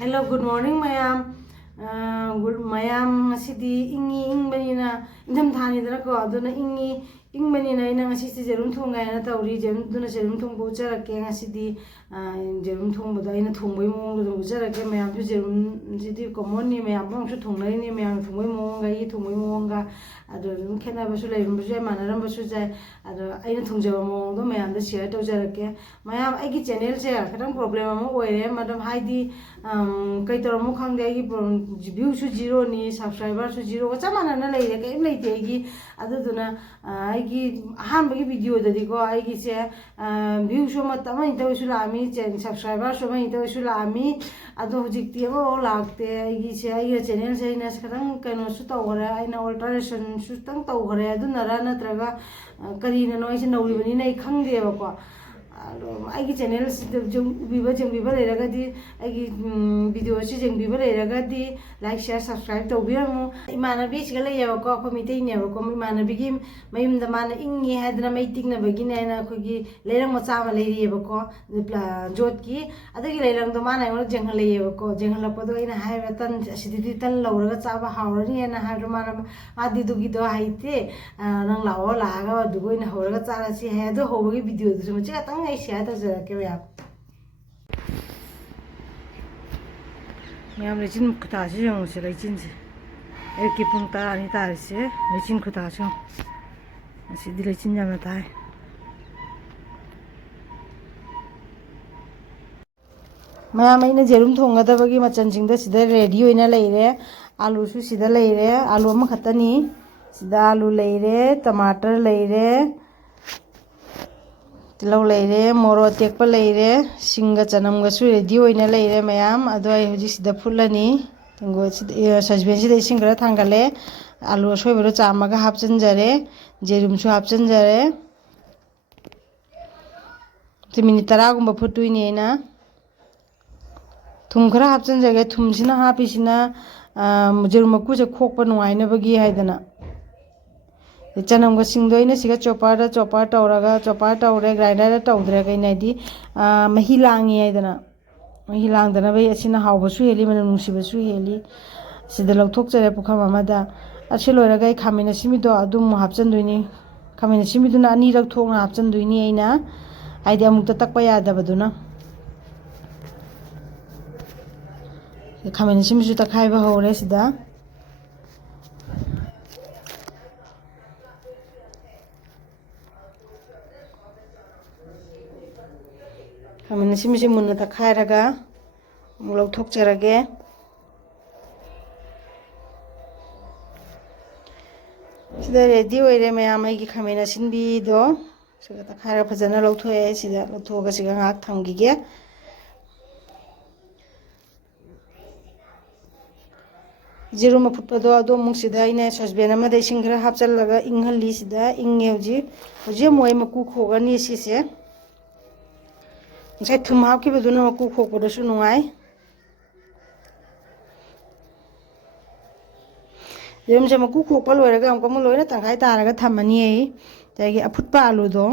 Hello, good morning, mayam. Good mayam. Ngasi ingi banina indam thani dana ko aduna ing banina ina ngasi jerum thonga ina tawri jerum duna jerum thong bo charake ngasi jerum thong boda ina thong boi mong do charake mayam su jerum sidi common ni mayam bang su thong nai ni mayam thong boi mong ga thong boi mong ga adu khena ba su lai rum su manaram ba su jai adu aina thong jaba mong do mayam da share to charake mayam ai gi channel se kadang problem am oire madam haidi kai tor mo khang de gi view su zero ni subscriber su zero ga chamana na lai re kai lai te gi adu duna ai gi han ba gi video da di ko ai gi se view su ma tama ita su la mi chen subscriber su ma ita su la mi adu hojik ti o lakte ai gi se ai channel se na kadang kai no su taw gore ai na alteration su tang taw gore adu na ra na traga kari na noi se nauri bani nai khang de ba ko आईगी channel जेंबीबा लेरगदी आईगी video से जेंबीबा लेरगदी like share subscribe तौबिरमु इमानबी सिगा लेयबको अखो मिटेनेबको इमानबीगी मयुमदा माना इंगी हादना मै टिकनबगी नेना अखोगी लेरंग मचा मा लेरियबको जोतकी अदगी लेरंगदो माना इंग जेंगल लेयबको जेंगल लपदो इन हाइबा तन सिदिदि तन लौरगा चाबा हावरनी एना हाइरो माना आदि दुगिदो हाइते नंग लाओ लागा दुगो इन हौरगा चारासी हादो होबगी वीडियो दुसु मचे तंग ai share ta zara ke ya yam le jin khuta ji jong se le jin ji e ki pung ta ani ta se le jin khuta jong asi di le jin ya ma ta mayam ina jerum thonga da bagi machan jing da sida ready hoina leire alu su sida leire alu ma khatani sida alu leire tomato leire तिलौ लेरे मोरो तेकप लेरे सिंगा चनमगा सु ready होइना लेरे मयाम अदो आई हुजि सिदा फुलनी तंगो सजबेन सिदा सिंगरा थांगले आलू सोयबरो चामागा हापचन जरे जेरुम सु हापचन जरे ते मिनिट 10 गुंबा फुटुइनी ना थुम खरा हापचन जगे थुमसिना हापिसिना जेरुम मकु जे खोकपा नुवाइना बगी हाइदना चनम सिंह सिगा चोपर तौरे ग्राइंडर तौद्रे कई मही लांगी मही लांगदना भाई असिना हावबसु हेली मन नुसिबसु हेली सिदा लौथोकचरे पुखम अमदा असे लोरगा खामिना सिमिदो अदुम हापचनदुइनी खामिना सिमिदुना अनी रखथोंना हापचनदुइनी आइना आइदि अमुक्ता तकपा यादबदुना खामिना सिमिसु तखाइबा हौरे सिदा खामिना सिमिसु मुन्ना तखाइरागा लौथोकचरगे सिदा रेडी होइरे मयाम आइगी खामिना सिनबिदो सिगा तखाइरा फजना लौथोए सिदा लौथोगा सिगा ngak thamgige जिरो मफुटपदो अदो मुक सिदा इने ससबेन अमदा इसिंग खरा हापचलगा इंगहली सिदा इंगे होजि मोय मकु खोगनी सिसे ngsai thum hapkibaduna maku khokpadasu nungai yem je maku khokpa loiraga amka mu loina tangkai taraga thamani ei tagi afutpa alu do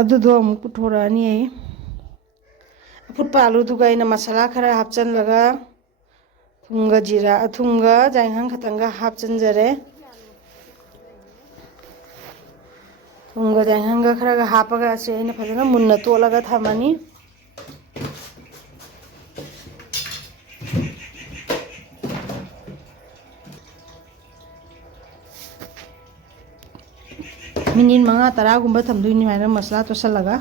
adudo amuk puthorani ei afutpa alu duga ina masala khara hapchan laga thumga jira thumga jainghang khatanga hapchan jare थुंगा जाइहंगा खरागा हापगा से इन फजना Munna तोलगा थमनी minute 5-10 गुंबा थमदुइनी माइना मसला तोसलगा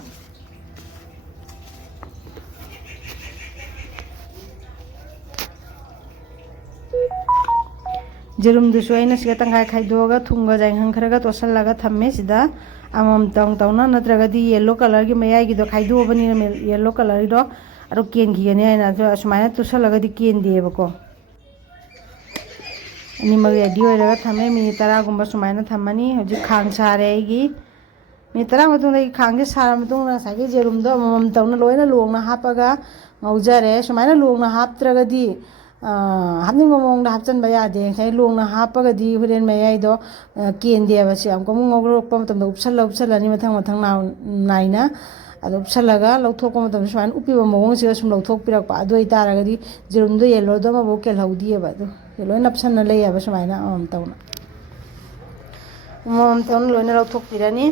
जेरुम दुसु आइना सिगा तंगाय खाइदोगा थुंगा जाइहंग खरागा तोसलगा थम्मे सिदा amam tong tongna natraga di yellow color gi mayai gi do khaidu bani yellow color do aro ken gi ne na jo asmaina tusalaga di ken de bako ani ma ready hoiraga thame minute 10 gumba sumaina thamani hoji khang sare gi minute 10 matung dai khang ge sara matung na sage jerum do amam tongna loina longna hapaga ngaujare sumaina longna haptraga di hamning ngomong da hapchan ba ya de sai long na hapaga di huren mayai do ken de ba si am ko ngog ro pam tam upsal upsal ani mathang mathang na naina ꯑꯗꯣ ꯎꯞꯁꯜꯂꯒ ꯂꯧꯊꯣꯛꯄ ꯃꯇꯝꯗ ꯁꯨꯃꯥꯏꯅ ꯎꯞꯄꯤꯕ ꯃꯑꯣꯡꯁꯤꯒ ꯁꯨꯝ ꯂꯧꯊꯣꯛꯄꯤꯔꯛꯄ ꯑꯗꯨ ꯑꯣꯏꯇꯥꯔꯒꯗꯤ ꯖꯦꯔꯨꯝꯗꯣ ꯌꯦꯜꯂꯣꯗꯣ ꯑꯃꯐꯥꯎ ꯀꯦꯜꯍꯧꯗꯦꯕ ꯑꯗꯨ ꯂꯣꯏ ꯅꯞꯁꯟꯅ ꯂꯩꯌꯦꯕ ꯁꯨꯃꯥꯏꯅ ꯑꯃꯃꯝ ꯇꯧꯅ ꯂꯣꯏꯅ ꯂꯧꯊꯣꯛꯄꯤꯔꯅꯤ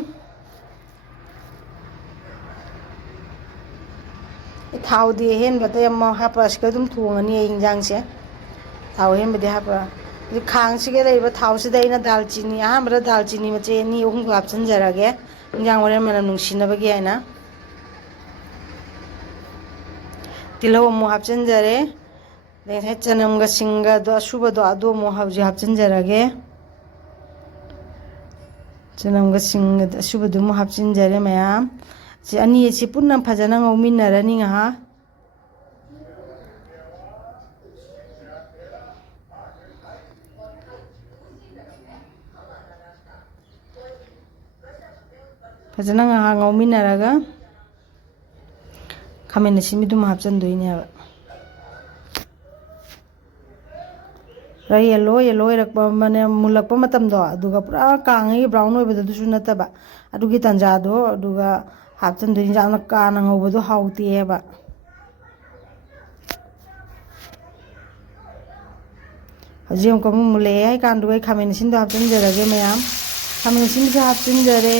ꯊꯥꯎꯗꯤ ꯑꯍꯦꯟꯕꯗ ꯌꯥꯝ ꯍꯥꯞꯄꯁꯤꯒ ꯑꯗꯨꯝ ꯊꯣꯡꯉꯅꯤ ꯑꯩ ꯏꯟꯖꯥꯡꯁꯦ ꯊꯥꯎ ꯑꯍꯦꯟꯕꯗꯤ ꯍꯥꯞꯄ ꯈꯥꯡꯁꯤꯒ ꯂꯩꯔꯤꯕ ꯊꯥꯎꯁꯤꯗ ꯑꯩꯅ ꯗꯥꯜꯆꯤꯅꯤ ꯑꯍꯥꯟꯕꯗ ꯗꯥꯜꯆꯤꯅꯤ ꯃꯆꯦ 2-3 ꯍꯥꯞꯆꯤꯟꯖꯔꯒꯦ ꯏꯟꯖꯥꯡ ꯃꯔꯦꯜ ꯃꯅꯝ ꯅꯨꯡꯁꯤꯅꯕꯒꯤ ꯍꯥꯏꯅ ꯇꯤꯜꯍꯧ ꯑꯃꯨꯛ ꯍꯥꯞꯆꯤꯟꯖꯔꯦ ꯑꯗꯩ ꯉꯁꯥꯏ ꯆꯅꯝꯒ ꯁꯤꯡꯒꯗꯣ ꯑꯁꯨꯕꯗꯣ ꯑꯗꯨ ꯑꯃꯨꯛ ꯍꯧꯖꯤꯛ ꯍꯥꯞꯆꯤꯟꯖꯔꯒꯦ ꯆꯅꯝꯒ ꯁꯤꯡꯒ ꯑꯁꯨꯕꯗꯨ ꯑꯃꯨꯛ ꯍꯥꯞꯆꯤꯟꯖꯔꯦ ꯃꯌꯥꯝ ꯁꯤ ꯑꯅꯤꯁꯤ ꯄꯨꯟꯅ ꯐꯖꯅ ꯉꯧꯃꯤꯟꯅꯔꯅꯤ ꯉꯥꯏꯍꯥꯛ ꯐꯖꯅ ꯉꯥꯏꯍꯥꯛ ꯉꯧꯃꯤꯟꯅꯔꯒ ꯈꯥꯃꯦꯟ ꯑꯁꯤꯟꯕꯤꯗꯨꯃ ꯍꯥꯞꯆꯤꯟꯗꯣꯏꯅꯦꯕ ꯌꯦꯜꯂꯣ ꯑꯣꯏꯔꯛꯄ ꯃꯨꯜꯂꯛꯄ ꯃꯇꯝꯗꯣ ꯑꯗꯨꯒ ꯄꯨꯔꯥ ꯀꯥꯡꯉꯒꯤ ꯕ꯭ꯔꯥꯎꯟ ꯑꯣꯏꯕꯗꯨꯁꯨ ꯅꯠꯇꯕ ꯑꯗꯨꯒꯤ ꯇꯥꯟꯖꯥꯗꯣ ꯑꯗꯨꯒ ꯍꯥꯞꯆꯤꯟꯗꯣꯏꯅꯤ ꯌꯥꯝꯅ ꯀꯥꯅ ꯉꯧꯕꯗꯣ ꯍꯥꯎꯇꯦꯕ ꯍꯧꯖꯤꯛ ꯑꯃꯨꯛꯀ ꯑꯃꯨꯛ ꯃꯨꯜꯂꯛꯑꯦ ꯍꯥꯏ ꯀꯥꯟꯗꯨꯒ ꯑꯩ ꯈꯥꯃꯦꯟ ꯑꯁꯤꯟꯕꯗꯣ ꯍꯥꯞꯆꯤꯟꯖꯔꯒꯦ ꯃꯌꯥꯝ ꯈꯥꯃꯦꯟ ꯑꯁꯤꯟꯕꯁꯨ ꯍꯥꯞꯆꯤꯟꯖꯔꯦ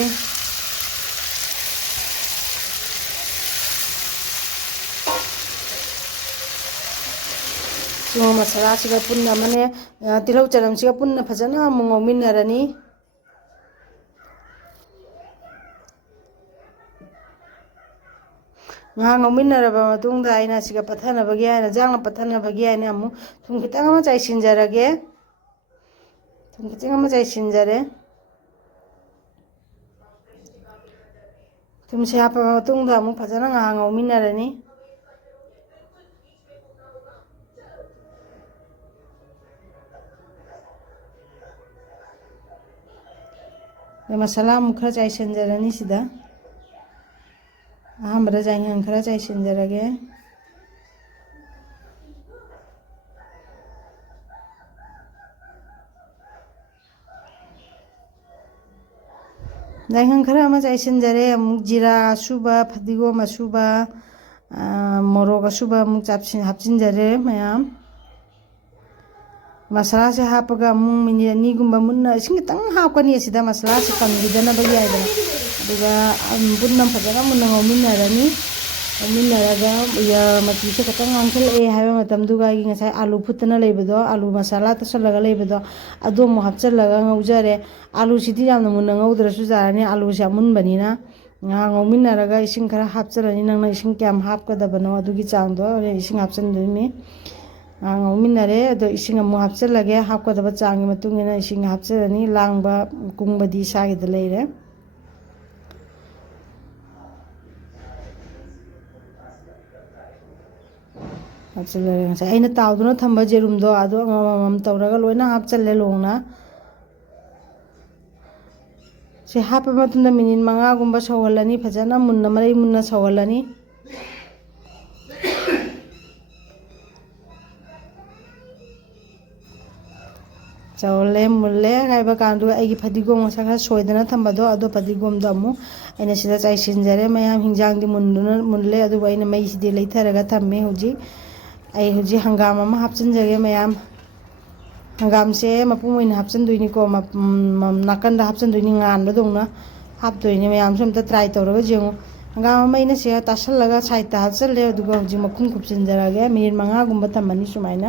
ꯁꯤꯡ ꯃꯁꯥꯂꯥꯁꯤꯒ ꯄꯨꯟꯅ ꯑꯃꯅꯦ ꯇꯤꯜꯍꯧ ꯆꯅꯝꯁꯤꯒ ꯄꯨꯟꯅ ꯐꯖꯅ ꯑꯃꯨꯛ ꯉꯧꯃꯤꯟꯅꯔꯅꯤ ꯉꯥꯏꯍꯥꯛ ꯉꯧꯃꯤꯟꯅꯔꯕ ꯃꯇꯨꯡꯗ ꯑꯩꯅ ꯁꯤꯒ ꯄꯠꯊꯅꯕꯒꯤ ꯍꯥꯏꯅ ꯌꯦꯟꯖꯥꯡꯅ ꯄꯠꯊꯅꯕꯒꯤ ꯍꯥꯏꯅ ꯑꯃꯨꯛ ꯊꯨꯝ ꯈꯤꯇꯪ ꯑꯃ ꯆꯥꯏꯁꯤꯟꯖꯔꯒꯦ ꯊꯨꯝ ꯈꯤꯇꯪ ꯑꯃ ꯆꯥꯏꯁꯤꯟꯖꯔꯦ ꯊꯨꯝꯁꯤ ꯍꯥꯞꯄꯕ ꯃꯇꯨꯡꯗ ꯑꯃꯨꯛ ꯐꯖꯅ ꯉꯥꯏꯍꯥꯛ ꯉꯧꯃꯤꯟꯅꯔꯅꯤ ꯃꯁꯥꯂꯥ ꯑꯃꯨꯛ ꯈꯔ ꯆꯥꯏꯁꯤꯟꯖꯔꯅꯤ ꯁꯤꯗ ꯑꯍꯥꯟꯕꯗ ꯌꯥꯏꯉꯪ ꯈꯔ ꯆꯥꯏꯁꯤꯟꯖꯔꯒꯦ ꯌꯥꯏꯉꯪ ꯈꯔ ꯑꯃ ꯆꯥꯏꯁꯤꯟꯖꯔꯦ ꯑꯃꯨꯛ ꯖꯤꯔꯥ ꯑꯁꯨꯕ ꯐꯗꯤꯒꯣꯝ ꯑꯁꯨꯕ ꯃꯣꯔꯣꯛ ꯑꯁꯨꯕ ꯑꯃꯨꯛ ꯍꯥꯞꯆꯤꯟꯖꯔꯦ ꯃꯌꯥꯝ ꯃꯁꯥꯂꯥꯁꯦ ꯍꯥꯞꯄꯒ ꯑꯃꯨꯛ ꯃꯤꯅꯤꯠ 2ꯒꯨꯝꯕ ꯃꯨꯟꯅ ꯏꯁꯤꯡ ꯈꯤꯇꯪ ꯍꯥꯞꯀꯅꯤ ꯑꯁꯤꯗ ꯃꯁꯥꯂꯥꯁꯦ ꯀꯪꯈꯤꯗꯅꯕꯒꯤ ꯍꯥꯏꯗꯅ ꯑꯗꯨꯒ ꯄꯨꯟꯅ ꯐꯖꯅ ꯃꯨꯟꯅ ꯉꯧꯃꯤꯟꯅꯔꯅꯤ ꯉꯧꯃꯤꯟꯅꯔꯒ ꯃꯆꯨꯁꯦ ꯈꯤꯇꯪ ꯉꯥꯡꯁꯤꯜꯂꯛꯑꯦ ꯍꯥꯏꯕ ꯃꯇꯝꯗꯨꯒ ꯑꯩꯒꯤ ꯉꯁꯥꯏ ꯑꯥꯂꯨ ꯐꯨꯠꯇꯅ ꯂꯩꯕꯗꯣ ꯑꯥꯂꯨ ꯃꯁꯥꯂꯥ ꯇꯧꯁꯜꯂꯒ ꯂꯩꯕꯗꯣ ꯑꯗꯨ ꯑꯃꯨꯛ ꯍꯥꯞꯆꯤꯜꯂꯒ ꯉꯧꯖꯔꯦ ꯑꯥꯂꯨꯁꯤꯗꯤ ꯌꯥꯝꯅ ꯃꯨꯟꯅ ꯉꯧꯗ꯭ꯔꯁꯨ ꯌꯥꯔꯅꯤ ꯑꯥꯂꯨꯁꯦ ꯑꯃꯨꯟꯕꯅꯤꯅ ꯉꯥꯏꯍꯥꯛ ꯉꯧꯃꯤꯟꯅꯔꯒ ꯏꯁꯤꯡ ꯈꯔ ꯍꯥꯞꯆꯤꯜꯂꯅꯤ ꯅꯪꯅ ꯏꯁꯤꯡ ꯀꯌꯥꯝ ꯍꯥꯞꯀꯗꯕꯅꯣ ꯑꯗꯨꯒꯤ ꯆꯥꯡꯗꯣ ꯏꯁꯤꯡ ꯍꯥꯞꯆꯤꯟꯗꯣꯏꯅꯤ ꯉꯧꯃꯤꯟꯅꯔꯦ ꯑꯗꯣ ꯏꯁꯤꯡ ꯑꯃꯨꯛ ꯍꯥꯞꯆꯤꯜꯂꯒꯦ ꯍꯥꯞꯀꯗꯕ ꯆꯥꯡꯒꯤ ꯃꯇꯨꯡ ꯏꯟꯅ ꯏꯁꯤꯡ ꯍꯥꯞꯆꯤꯜꯂꯅꯤ ꯂꯥꯡꯕ ꯀꯨꯡꯕꯗꯤ ꯏꯁꯥꯒꯤꯗ ꯂꯩꯔꯦ ꯍꯥꯞꯆꯤꯜꯂꯒ ꯉꯁꯥꯏ ꯑꯩꯅ ꯇꯥꯎꯗꯨꯅ ꯊꯝꯕ ꯖꯦꯔꯨꯝꯗꯣ ꯑꯗꯣ ꯑꯃꯃꯝ ꯇꯧꯔꯒ ꯂꯣꯏꯅ ꯍꯥꯞꯆꯤꯜꯂꯦ ꯂꯣꯡꯅ ꯁꯤ ꯍꯥꯞꯄ ꯃꯇꯨꯡꯗ ꯃꯤꯅꯤꯠ 5ꯒꯨꯝꯕ ꯁꯧꯍꯜꯂꯅꯤ ꯐꯖꯅ ꯃꯔꯩ ꯃꯨꯟꯅ ꯁꯧꯍꯜꯂꯅꯤ ꯁꯧꯍꯜꯂꯦ ꯃꯨꯜꯂꯦ ꯍꯥꯏꯕ ꯀꯥꯟꯗꯨꯒ ꯑꯩꯒꯤ ꯐꯗꯤꯒꯣꯝ ꯉꯁꯥꯏ ꯈꯔ ꯁꯣꯏꯗꯅ ꯊꯝꯕꯗꯣ ꯑꯗꯣ ꯐꯗꯤꯒꯣꯝꯗꯣ ꯑꯃꯨꯛ ꯑꯩꯅ ꯁꯤꯗ ꯆꯥꯏꯁꯤꯟꯖꯔꯦ ꯃꯌꯥꯝ ꯍꯤꯟꯖꯥꯡꯗꯤ ꯃꯨꯜꯂꯦ ꯑꯗꯨꯕꯨ ꯑꯩꯅ ꯃꯩꯁꯤꯗꯤ ꯂꯩꯊꯔꯒ ꯊꯝꯃꯦ ꯑꯩ ꯍꯧꯖꯤꯛ ꯍꯪꯒꯥꯝ ꯑꯃ ꯍꯥꯞꯆꯤꯟꯖꯒꯦ ꯃꯌꯥꯝ ꯍꯪꯒꯥꯝꯁꯦ ꯃꯄꯨꯝ ꯑꯣꯏꯅ ꯍꯥꯞꯆꯤꯟꯗꯣꯏꯅꯤꯀꯣ ꯅꯥꯀꯟꯗ ꯍꯥꯞꯆꯤꯟꯗꯣꯏꯅꯤ ꯉꯥꯟꯕꯗꯧꯅ ꯍꯥꯞꯇꯣꯏꯅꯤ ꯃꯌꯥꯝꯁꯨ ꯑꯝꯇ ꯇ꯭ꯔꯥꯏ ꯇꯧꯔꯒ ꯌꯦꯡꯉꯨ ꯍꯪꯒꯥꯝ ꯑꯃ ꯑꯩꯅ ꯁꯤꯒ ꯇꯥꯁꯜꯂꯒ ꯁꯥꯏꯗꯠꯇ ꯍꯥꯞꯆꯤꯜꯂꯦ ꯑꯗꯨꯒ ꯍꯧꯖꯤꯛ ꯃꯈꯨꯝ ꯈꯨꯞꯆꯤꯟꯖꯔꯒꯦ ꯃꯤꯅꯤꯠ 5ꯒꯨꯝꯕ ꯊꯝꯃꯅꯤ ꯁꯨꯃꯥꯏꯅ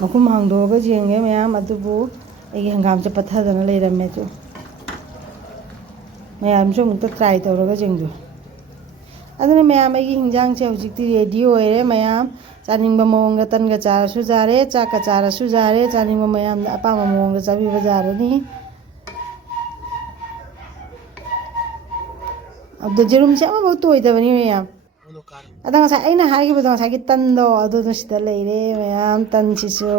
ꯃꯈꯨꯝ ꯍꯥꯡꯗꯣꯛꯑꯒ ꯌꯦꯡꯉꯦ ꯃꯌꯥꯝ ꯑꯗꯨꯕꯨ ꯑꯩꯒꯤ ꯍꯪꯒꯥꯝꯁꯦ ꯄꯠꯊꯗꯅ ꯂꯩꯔꯝꯃꯦ ꯑꯗꯨ ꯃꯌꯥꯝꯁꯨ ꯑꯃꯨꯛꯇ ꯇ꯭ꯔꯥꯏ ꯇꯧꯔꯒ ꯌꯦꯡꯗꯣ ꯑꯗꯨꯅ ꯃꯌꯥꯝ ꯑꯩꯒꯤ ꯍꯤꯟꯖꯥꯡꯁꯦ ꯍꯧꯖꯤꯛꯇꯤ ꯔꯦꯗꯤ ꯑꯣꯏꯔꯦ ꯃꯌꯥꯝ ꯆꯥꯅꯤꯡꯕ ꯃꯑꯣꯡꯗ ꯇꯟꯒ ꯆꯥꯔꯁꯨ ꯌꯥꯔꯦ ꯆꯥꯛꯀ ꯆꯥꯔꯁꯨ ꯌꯥꯔꯦ ꯆꯥꯅꯤꯡꯕ ꯃꯌꯥꯝꯗ ꯑꯄꯥꯝꯕ ꯃꯑꯣꯡꯗ ꯆꯥꯕꯤꯕ ꯌꯥꯔꯅꯤ ꯑꯗꯣ ꯖꯦꯔꯨꯝꯁꯦ ꯑꯃꯐꯥꯎ ꯇꯣꯏꯗꯕꯅꯤ ꯃꯌꯥꯝ ꯑꯗꯣ ꯉꯁꯥꯏ ꯑꯩꯅ ꯍꯥꯏꯈꯤꯕꯗꯣ ꯉꯁꯥꯏꯒꯤ ꯇꯟꯗꯣ ꯑꯗꯨꯗꯣ ꯁꯤꯗ ꯂꯩꯔꯦ ꯃꯌꯥꯝ ꯇꯟꯁꯤꯁꯨ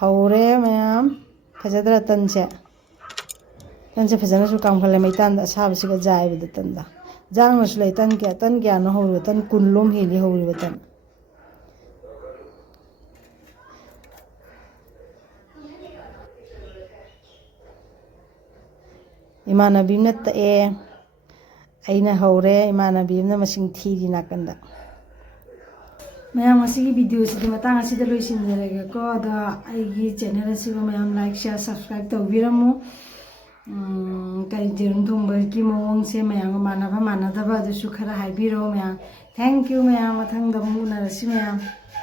ꯍꯧꯔꯦ ꯃꯌꯥꯝ ꯐꯖꯗ꯭ꯔꯥ ꯇꯟꯁꯦ ꯐꯖꯅꯁꯨ ꯀꯥꯝꯈꯠꯂꯦ ꯃꯩꯇꯥꯟꯗ ꯑꯁꯥꯕꯁꯤꯒ ꯌꯥꯏꯕꯗ ꯇꯟꯗ ꯌꯥꯡꯅꯁꯨ ꯂꯩ ꯇꯟ ꯀꯌꯥꯅꯣ ꯍꯧꯔꯤꯕ ꯇꯟ 10 ꯍꯦꯜꯂꯤ ꯍꯧꯔꯤꯕ ꯇꯟ ꯏꯃꯥꯟꯅꯕꯤꯅ ꯇꯛꯑꯦ ꯑꯩꯅ ꯍꯧꯔꯦ, ꯏꯃꯥꯟꯅꯕꯤ ꯑꯃꯅ ꯃꯁꯤꯡ ꯊꯤꯔꯤ ꯅꯥꯀꯟꯗ꯫ ꯃꯌꯥꯝ ꯉꯁꯤꯒꯤ ꯚꯤꯗꯤꯑꯣꯁꯤꯗꯤ ꯃꯇꯥꯡ ꯑꯁꯤꯗ ꯂꯣꯏꯁꯤꯟꯖꯔꯒꯦꯀꯣ. ꯑꯗꯣ ꯑꯩꯒꯤ ꯆꯦꯅꯦꯜ ꯑꯁꯤꯕꯨ ꯃꯌꯥꯝ ꯂꯥꯏꯛ, ꯁꯤꯌꯥꯔ, ꯁꯕꯁꯀ꯭ꯔꯥꯏꯕ ꯇꯧꯕꯤꯔꯝꯃꯨ. ꯀꯔꯤ ꯌꯦꯔꯨꯝ ꯊꯣꯡꯕꯒꯤ ꯃꯑꯣꯡꯁꯦ ꯃꯌꯥꯝꯒ ꯃꯥꯟꯅꯕ ꯃꯥꯟꯅꯗꯕ ꯑꯗꯨꯁꯨ ꯈꯔ ꯍꯥꯏꯕꯤꯔꯣ ꯃꯌꯥꯝ. ꯊꯦꯡꯛ ꯌꯨ ꯃꯌꯥꯝ. ꯃꯊꯪꯗ ꯑꯃꯨꯛ ꯎꯅꯔꯁꯤ ꯃꯌꯥꯝ.